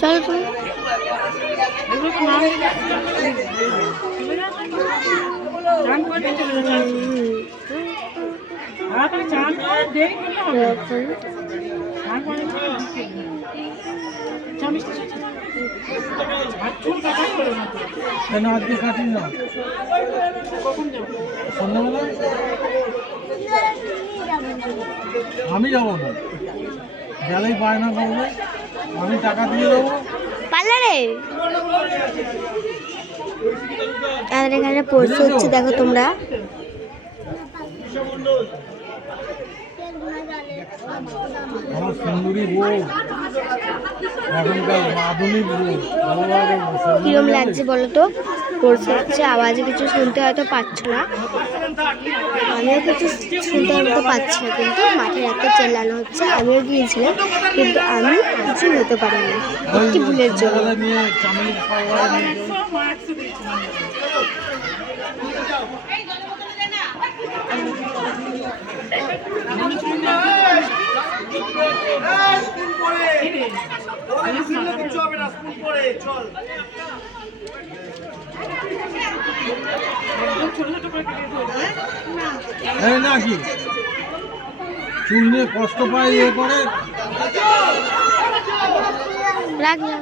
চলো তুমি কেন আজকে কাটিন না সন্ধ্যাবেলা আমি যাবো না গেলেই বায়না করবে আমি টাকা দিয়ে দেবো পার্লারে আর এখানে পড়ছে হচ্ছে দেখো তোমরা আমার সুন্দরী বউ এখনকার আধুনিক বউ কিরম লাগছে বলো তো পড়ছে হচ্ছে আওয়াজে কিছু শুনতে হয়তো পাচ্ছ না আমিও কিছু শুনতে হয়তো পাচ্ছি না কিন্তু মাঠের এত চেল্লানো হচ্ছে আমিও গিয়েছিলাম কিন্তু আমি কিছু হতে পারিনি একটি ভুলের জন্য নাকি চুল নিয়ে কষ্ট পায় ইয়ে করে রাখলাম।